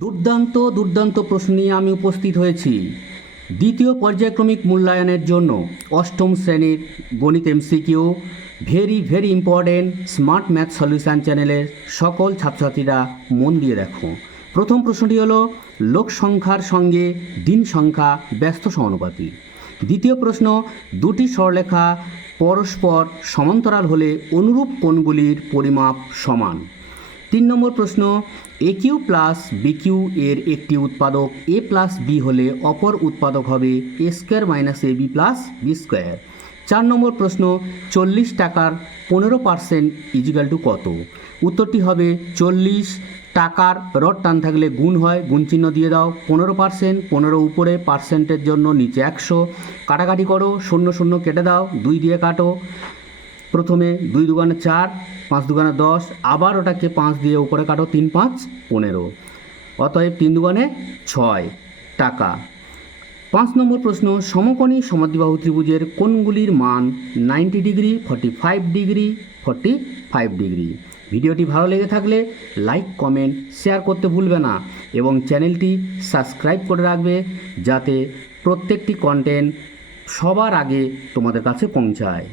দুর্দান্ত দুর্দান্ত প্রশ্ন নিয়ে আমি উপস্থিত হয়েছি দ্বিতীয় পর্যায়ক্রমিক মূল্যায়নের জন্য অষ্টম শ্রেণীর গণিত MCQ very very important smart math solution চ্যানেলের সকল ছাত্রছাত্রীরা মন দিয়ে দেখো। প্রথম প্রশ্নটি হলো লোক সংখ্যার সঙ্গে দিন সংখ্যা ব্যস্ত সমানুপাতিক। দ্বিতীয় প্রশ্ন দুটি সরলরেখা পরস্পর সমান্তরাল হলে অনুরূপ কোণগুলির পরিমাপ সমান। 3 নম্বর প্রশ্ন এ কিউ প্লাস বি কিউ এর একটি উৎপাদক এ প্লাস বি হলে অপর উৎপাদক হবে এ square minus A B plus B square. 4 নম্বর প্রশ্ন 40 টাকার 15% ইজিক্যাল টু কত? উত্তরটি হবে 40 টাকার রড টান থাকলে গুণ হয়, গুণ চিহ্ন দিয়ে দাও। 15%, 15 উপরে পার্সেন্টের জন্য নিচে 100, কাটাকাটি করো, 0 0 কেটে দাও, 2 দিয়ে কাটো। প্রথমে 2 দুগুণে 4, 5 দুগুণে 10, আবার ওটাকে 5 দিয়ে উপরে কাটো, 3 5 15, অতএব 3 দুগুণে 6 টাকা। 5 নম্বর প্রশ্ন সমকোণী সমদ্বিবাহু ত্রিভুজের কোণগুলির মান 90 ডিগ্রি, 45 ডিগ্রি, 45 ডিগ্রি। ভিডিওটি ভালো লেগে থাকলে লাইক কমেন্ট শেয়ার করতে ভুলবে না এবং চ্যানেলটি সাবস্ক্রাইব করে রাখবে যাতে প্রত্যেকটি কন্টেন্ট সবার আগে তোমাদের কাছে পৌঁছায়।